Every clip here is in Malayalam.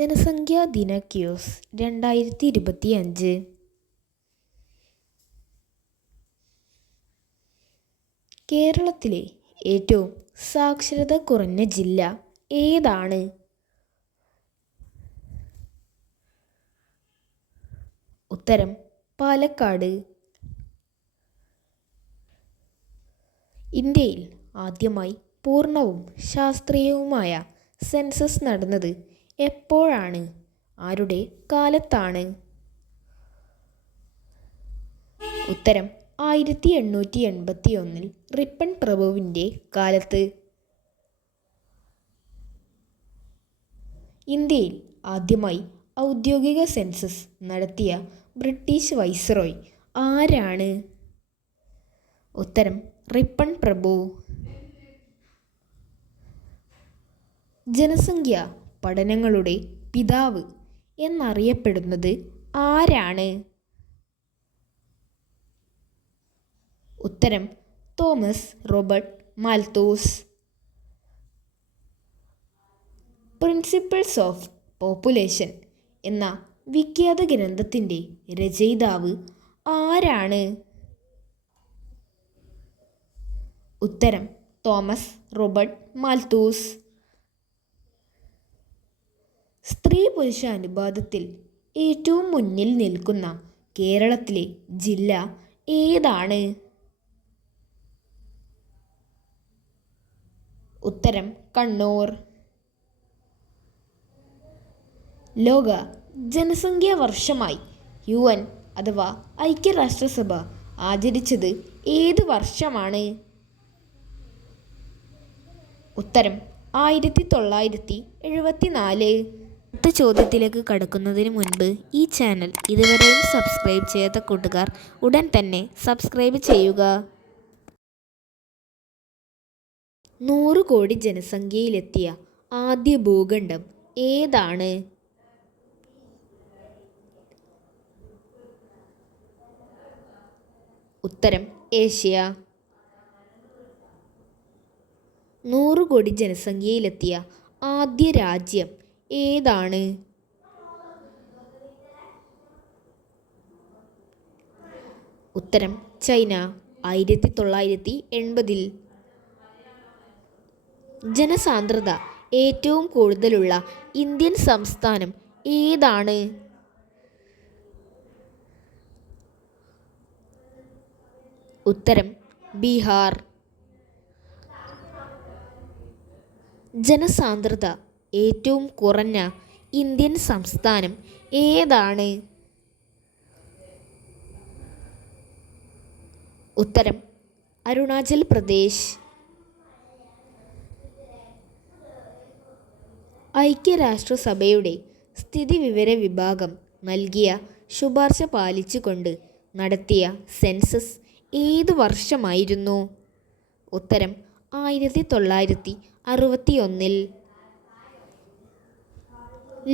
ജനസംഖ്യാ ദിന ക്യൂസ് 2025. കേരളത്തിലെ ഏറ്റവും സാക്ഷരത കുറഞ്ഞ ജില്ല ഏതാണ്? ഉത്തരം പാലക്കാട്. ഇന്ത്യയിൽ ആദ്യമായി പൂർണ്ണവും ശാസ്ത്രീയവുമായ സെൻസസ് നടന്നത് എപ്പോഴാണ്? ആരുടെ കാലത്താണ്? ഉത്തരം 1881 റിപ്പൺ പ്രഭുവിൻ്റെ കാലത്ത്. ഇന്ത്യയിൽ ആദ്യമായി ഔദ്യോഗിക സെൻസസ് നടത്തിയ ബ്രിട്ടീഷ് വൈസ്രോയ് ആരാണ്? ഉത്തരം റിപ്പൺ പ്രഭു. ജനസംഖ്യാ പഠനങ്ങളുടെ പിതാവ് എന്നറിയപ്പെടുന്നത് ആരാണ്? ഉത്തരം Thomas Robert Malthus. Principles of population എന്ന വിഖ്യാത ഗ്രന്ഥത്തിൻ്റെ രചയിതാവ് ആരാണ്? ഉത്തരം തോമസ് റോബർട്ട് മാൽത്തൂസ്. സ്ത്രീ പുരുഷ അനുപാതത്തിൽ ഏറ്റവും മുന്നിൽ നിൽക്കുന്ന കേരളത്തിലെ ജില്ല ഏതാണ്? ഉത്തരം കണ്ണൂർ. ലോക ജനസംഖ്യാ വർഷമായി UN അഥവാ ഐക്യരാഷ്ട്രസഭ ആചരിച്ചത് ഏത് വർഷമാണ്? ഉത്തരം 1974. അടുത്ത ചോദ്യത്തിലേക്ക് കടക്കുന്നതിന് മുൻപ് ഈ ചാനൽ ഇതുവരെയും സബ്സ്ക്രൈബ് ചെയ്യാത്ത കൂട്ടുകാർ ഉടൻ തന്നെ സബ്സ്ക്രൈബ് ചെയ്യുക. 100 കോടി ജനസംഖ്യയിലെത്തിയ ആദ്യ ഭൂഖണ്ഡം ഏതാണ്? ഉത്തരം ഏഷ്യ. 100 കോടി ജനസംഖ്യയിലെത്തിയ ആദ്യ രാജ്യം ഏതാണ്? ഉത്തരം ചൈന, 1980. ജനസാന്ദ്രത ഏറ്റവും കൂടുതലുള്ള ഇന്ത്യൻ സംസ്ഥാനം ഏതാണ്? ഉത്തരം ബീഹാർ. ജനസാന്ദ്രത ഏറ്റവും കുറഞ്ഞ ഇന്ത്യൻ സംസ്ഥാനം ഏതാണ്? ഉത്തരം അരുണാചൽ പ്രദേശ്. ഐക്യരാഷ്ട്രസഭയുടെ സ്ഥിതിവിവര വിഭാഗം നൽകിയ ശുപാർശ പാലിച്ചുകൊണ്ട് നടത്തിയ സെൻസസ് ഏത് വർഷമായിരുന്നു? ഉത്തരം 1961.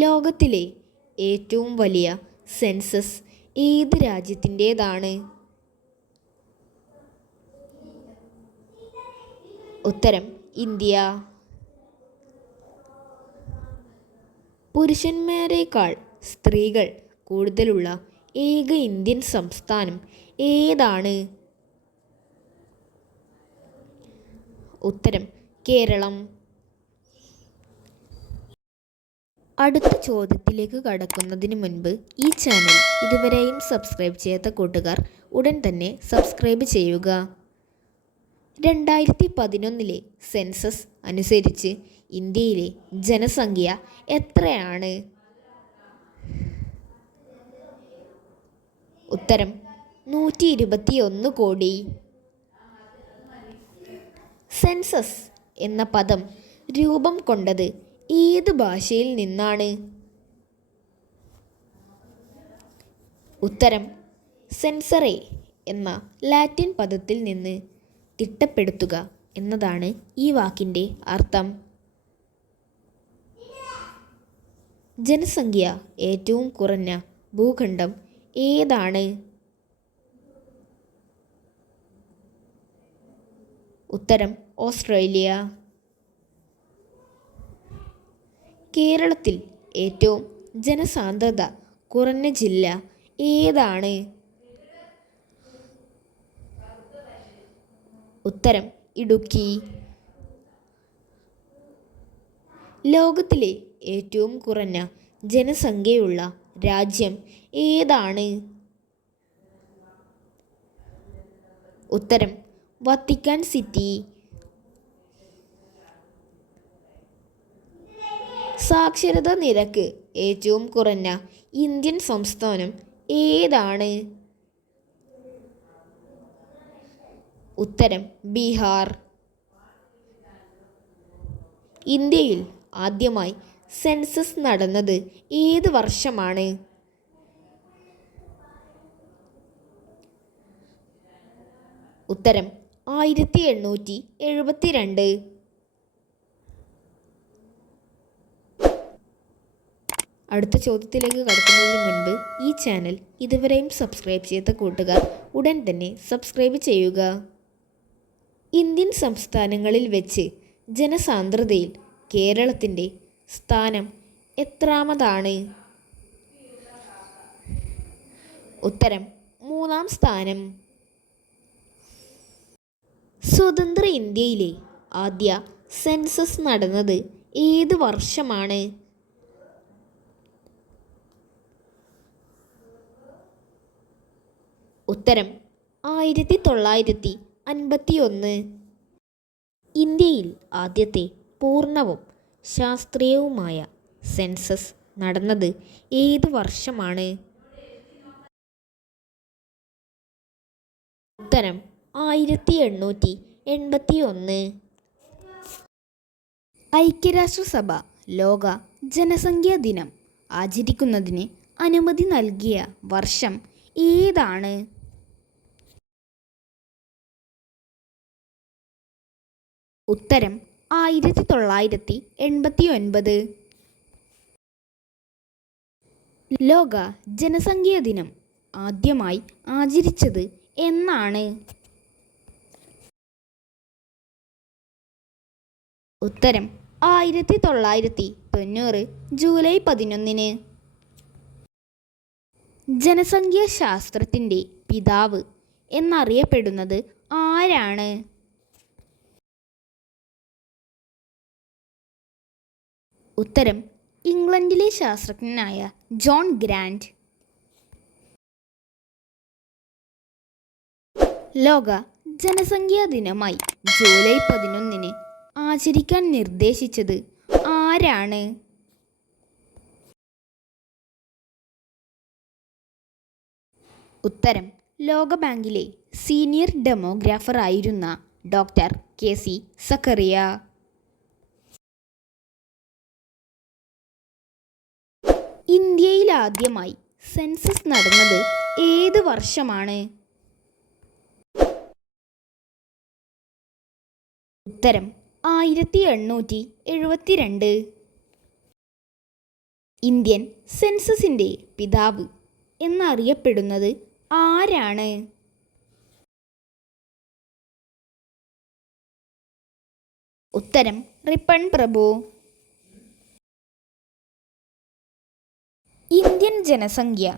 ലോകത്തിലെ ഏറ്റവും വലിയ സെൻസസ് ഏത് രാജ്യത്തിൻ്റേതാണ്? ഉത്തരം ഇന്ത്യ. പുരുഷന്മാരേക്കാൾ സ്ത്രീകൾ കൂടുതലുള്ള ഏക ഇന്ത്യൻ സംസ്ഥാനം ഏതാണ്? ഉത്തരം കേരളം. അടുത്ത ചോദ്യത്തിലേക്ക് കടക്കുന്നതിന് മുൻപ് ഈ ചാനൽ ഇതുവരെയും സബ്സ്ക്രൈബ് ചെയ്യാത്ത കൂട്ടുകാർ ഉടൻ തന്നെ സബ്സ്ക്രൈബ് ചെയ്യുക. 2011 സെൻസസ് അനുസരിച്ച് ഇന്ത്യയിലെ ജനസംഖ്യ എത്രയാണ്? ഉത്തരം 121 കോടി. സെൻസസ് എന്ന പദം രൂപം കൊണ്ടത് ഏത് ഭാഷയിൽ നിന്നാണ്? ഉത്തരം സെൻസറെ എന്ന ലാറ്റിൻ പദത്തിൽ നിന്ന് തിട്ടപ്പെടുത്തുക എന്നതാണ് ഈ വാക്കിൻ്റെ അർത്ഥം. ജനസംഖ്യ ഏറ്റവും കുറഞ്ഞ ഭൂഖണ്ഡം ഏതാണ്? ഉത്തരം ഓസ്ട്രേലിയ. കേരളത്തിൽ ഏറ്റവും ജനസാന്ദ്രത കുറഞ്ഞ ജില്ല ഏതാണ്? ഉത്തരം ഇടുക്കി. ലോകത്തിലെ ഏറ്റവും കുറഞ്ഞ ജനസംഖ്യയുള്ള രാജ്യം ഏതാണ്? ഉത്തരം വത്തിക്കാൻ സിറ്റി. സാക്ഷരതാ നിരക്ക് ഏറ്റവും കുറഞ്ഞ ഇന്ത്യൻ സംസ്ഥാനം ഏതാണ്? ഉത്തരം ബീഹാർ. ഇന്ത്യയിൽ ആദ്യമായി സെൻസസ് നടന്നത് ഏത് വർഷമാണ്? ഉത്തരം 1872. അടുത്ത ചോദ്യത്തിലേക്ക് കടക്കുന്നതിന് മുൻപ് ഈ ചാനൽ ഇതുവരെയും സബ്സ്ക്രൈബ് ചെയ്യാത്ത കൂട്ടുകാർ ഉടൻ തന്നെ സബ്സ്ക്രൈബ് ചെയ്യുക. ഇന്ത്യൻ സംസ്ഥാനങ്ങളിൽ വെച്ച് ജനസാന്ദ്രതയിൽ കേരളത്തിൻ്റെ സ്ഥാനം എത്രാമതാണ്? ഉത്തരം 3-ാം സ്ഥാനം. സ്വതന്ത്ര ഇന്ത്യയിലെ ആദ്യ സെൻസസ് നടന്നത് ഏത് വർഷമാണ്? ഉത്തരം 1951. ഇന്ത്യയിൽ ആദ്യത്തെ പൂർണ്ണവും ശാസ്ത്രീയവുമായ സെൻസസ് നടന്നത് ഏത് വർഷമാണ്? ഉത്തരം 1881. ഐക്യരാഷ്ട്രസഭ ലോക ജനസംഖ്യാ ദിനം ആചരിക്കുന്നതിന് അനുമതി നൽകിയ വർഷം ഏതാണ്? ഉത്തരം 1989. ലോക ജനസംഖ്യാ ദിനം ആദ്യമായി ആചരിച്ചത് എന്നാണ്? ഉത്തരം 1990 ജൂലൈ 11. ജനസംഖ്യാശാസ്ത്രത്തിൻ്റെ പിതാവ് എന്നറിയപ്പെടുന്നത് ആരാണ്? ഉത്തരം ഇംഗ്ലണ്ടിലെ ശാസ്ത്രജ്ഞനായ ജോൺ ഗ്രാൻഡ്. ലോക ജനസംഖ്യാ ദിനമായി ജൂലൈ 11 ആചരിക്കാൻ നിർദ്ദേശിച്ചത് ആരാണ്? ഉത്തരം ലോകബാങ്കിലെ സീനിയർ ഡെമോഗ്രാഫർ ആയിരുന്ന ഡോക്ടർ KC സക്കറിയ. ഇന്ത്യയിൽ ആദ്യമായി സെൻസസ് നടന്നത് ഏത് വർഷമാണ്? ഉത്തരം 1872. ഇന്ത്യൻ സെൻസസിൻ്റെ പിതാവ് എന്നറിയപ്പെടുന്നത് ആരാണ്? ഉത്തരം റിപ്പൺ പ്രഭു. ഇന്ത്യൻ ജനസംഖ്യ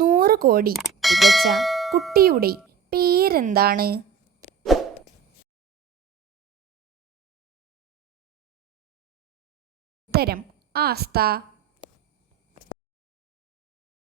100 കോടി തികച്ച കുട്ടിയുടെ പേരെന്താണ്? ഉത്തരം ആസ്ത.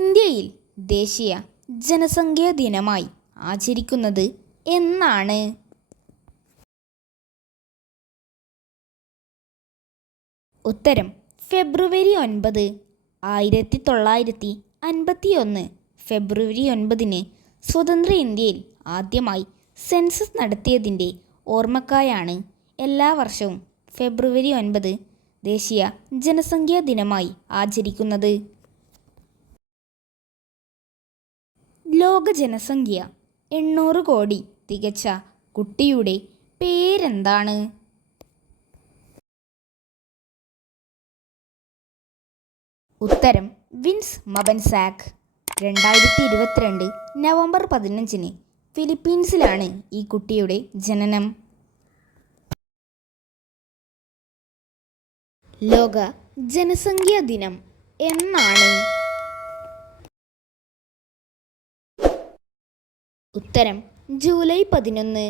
ഇന്ത്യയിൽ ദേശീയ ജനസംഖ്യാ ദിനമായി ആചരിക്കുന്നത് എന്നാണ്? ഉത്തരം ഫെബ്രുവരി 9. 1951 ഫെബ്രുവരി 9 സ്വതന്ത്ര ഇന്ത്യയിൽ ആദ്യമായി സെൻസസ് നടത്തിയതിൻ്റെ ഓർമ്മക്കായാണ് എല്ലാ വർഷവും ഫെബ്രുവരി 9 ദേശീയ ജനസംഖ്യാ ദിനമായി ആചരിക്കുന്നത്. ലോക ജനസംഖ്യ 800 കോടി തികച്ച കുട്ടിയുടെ പേരെന്താണ്? ഉത്തരം വിൻസ് മബൻസാക്ക്. 2022 നവംബർ 15 ഫിലിപ്പീൻസിലാണ് ഈ കുട്ടിയുടെ ജനനം. ലോക ജനസംഖ്യാ ദിനം എന്നാണ്? ഉത്തരം ജൂലൈ 11.